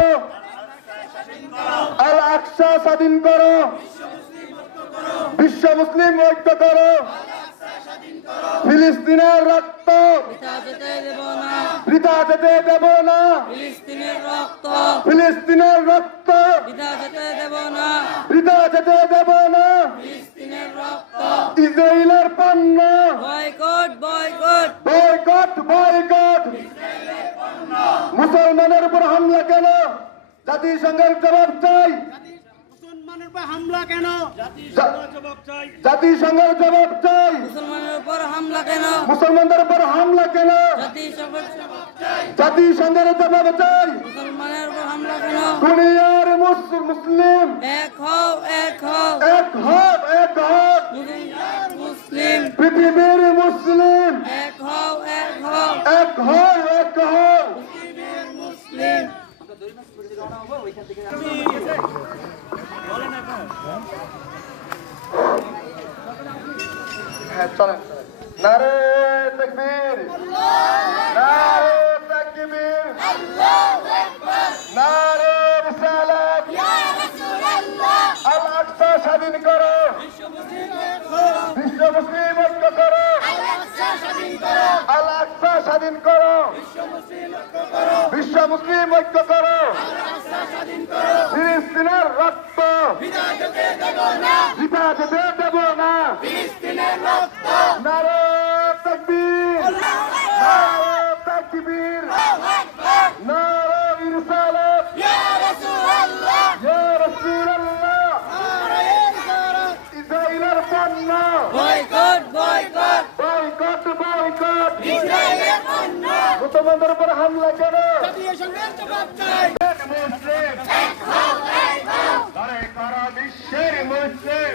করো, আল আকসা স্বাধীন করো, বিশ্ব মুসলিম ঐক্য করো, ফিলিস্তিনের রক্ত বৃথা যেতে দেব না, বৃথা যেতে দেব না, ফিলিস্তিনের রক্ত ফিলিস্তিনের রক্ত বৃথা যেতে দেব না, বৃথা যেতে দেব না, ফিলিস্তিনের রক্ত ইসরায়েলের পণ্য বয়কট বয়কট বয়কট বয়কট। মুসলমানের উপর হামলা কেন? জাতিসংঘের জবাব চাই, মুসলমানের উপর হামলা কেন? জাতিসংঘের জবাব চাই, মুসলমানের উপর হামলা কেন? মুসলমানদের উপর হামলা কেন? জাতিসংঘের জাতিসংঘের জবাব চাই। মুসলমানের উপর হামলা কেন? দুনিয়ার মুসলিম এক হও এক হও, এক হক, এক হক। মুসলিম পৃথিবীর মুসলিম এক হও এক হও, এক হক, এক হক। মুসলিম হ্যাঁ চলেন। নারে তাকবীর, নারে তাকবীর, নারে রিসালাত, আল আকসা স্বাধীন করো, বিশ্ব মুসলিম ঐক্য করো, আল আকসা স্বাধীন করো, বিশ্ব মুসলিম ঐক্য করো, ফিলিস্তিনের রক্ত বৃথা যেতে দেব না, নারে তাকবীর, নারে তাকবীর, নারে রিসালাত, ইয়া রাসূলুল্লাহ, ইসরায়েলের পণ্য বয়কট বয়কট বয়কট বয়কট। ইসরায়েলের পণ্য মুসলমানদের উপর হামলা কেন? জাতিসংঘের জবাব চাই। মুসলিম লড়াই করা, বিশ্বের মুসলিম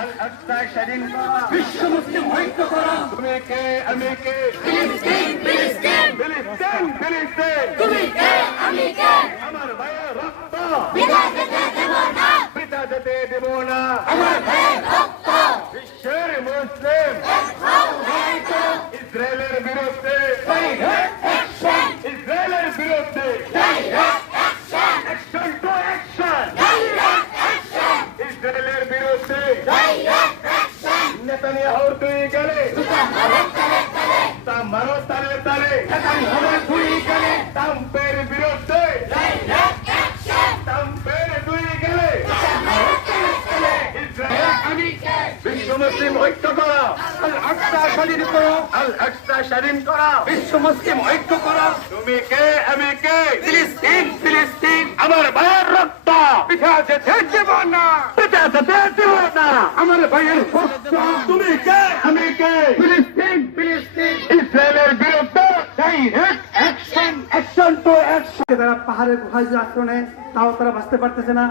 আল আকসা স্বাধীন করা, বিশ্ব মুসলিম ঐক্য করা। তুমি কে আমি কে, ফিলিস্তিন ফিলিস্তিন ফিলিস্তিন ফিলিস্তিন, তুমি কে আমি কে, আমার ভাইয়ের রক্ত বৃথা যেতে দেব না, বৃথা যেতে দেব না, আমার ভাইয়ের রক্ত। বিশ্বের মুসলিম ইসরায়েলের বিরুদ্ধে ইসরায়েলের বিরুদ্ধে অ্যাকশন টু অ্যাকশন, ইসরায়েলের বিরুদ্ধে নেতানিয়াহুর দুই গেলে তা মারো তালে তালে, দুই গেলে ট্রাম্পের বিরুদ্ধে, ট্রাম্পের দুই গেলে বিশ্ব মুসলিম ঐক্য করা, আল আকসা স্বাধীন করো, আল আকসা স্বাধীন করা, বিশ্ব মুসলিম ঐক্য করা। তুমি কে আমি কে, ফিলিস্তিন ফিলিস্তিন, আমার ভাইয়ের রক্ত বৃথা যেতে দেব না, বৃথা যেতে দেব না, আমার ভাইয়ের রক্ত। তুমি কে আমি কে, ফিলিস্তিন ফিলিস্তিন, ইসরায়েলের বিরুদ্ধে direct action, action to action. তারা পাহাড়ের গুহায় যে আশ্রয় নেয়, তাও তারা বাঁচতে পারতেছে না।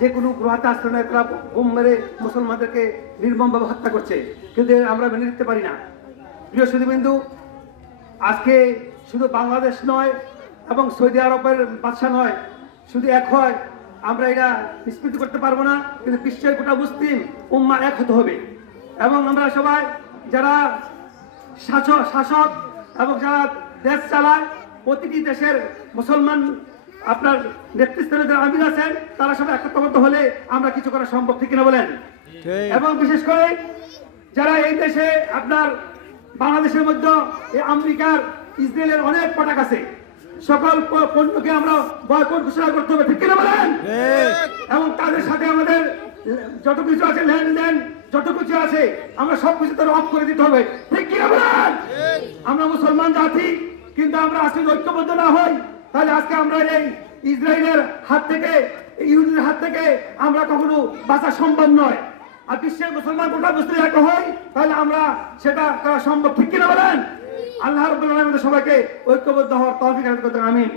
যে কোনো গুহাতে আশ্রয় নেয়, তারা বোম মেরে মুসলমানদেরকে নির্মমভাবে হত্যা করছে, কিন্তু আমরা মেনে নিতে পারি না। প্রিয় সুধীবৃন্দু, আজকে শুধু বাংলাদেশ নয় এবং সৌদি আরবের বাদশা নয়, শুধু এক হয় আমরা এটা নিষ্পত্তি করতে পারবো না, কিন্তু বিশ্বের গোটা মুসলিম উম্মাহ এক হতে হবে। এবং আমরা সবাই যারা শাসক এবং যারা দেশ চালায়, প্রতিটি দেশের মুসলমান আপনার নেতৃস্থানে যারা আমির আছেন, তারা সবাই একত্রবদ্ধ হলে আমরা কিছু করা সম্ভব, ঠিক কিনা বলেন? এবং বিশেষ করে যারা এই দেশে আপনার বাংলাদেশের মধ্যে এই আমেরিকার ইসরায়েলের অনেক পটাক আছে, সকল পণ্যকে আমরা বয়কট ঘোষণা করতে হবে, ঠিক কিনা বলেন? এবং তাদের সাথে আমাদের যত কিছু আছে লেনদেন, যত কিছু আছে আমরা সবকিছু তার অফ করে দিতে হবে, ঠিক কিনা বলেন? আমরা মুসলমান জাতি, কিন্তু আমরা আজকে ঐক্যবদ্ধ না হই, তাহলে আজকে আমরা এই ইসরায়েলের হাত থেকে, ইহুদির হাত থেকে আমরা কখনো বাঁচা সম্ভব নয়। আর বিশ্বের মুসলমান গোটা মুসলিম এক হয়, তাহলে আমরা সেটা করা সম্ভব, ঠিক কিনা বলেন? আল্লাহ রাব্বুল আলামিন আমাদের সবাইকে ঐক্যবদ্ধ হওয়ার তৌফিক দান করুন, আমিন।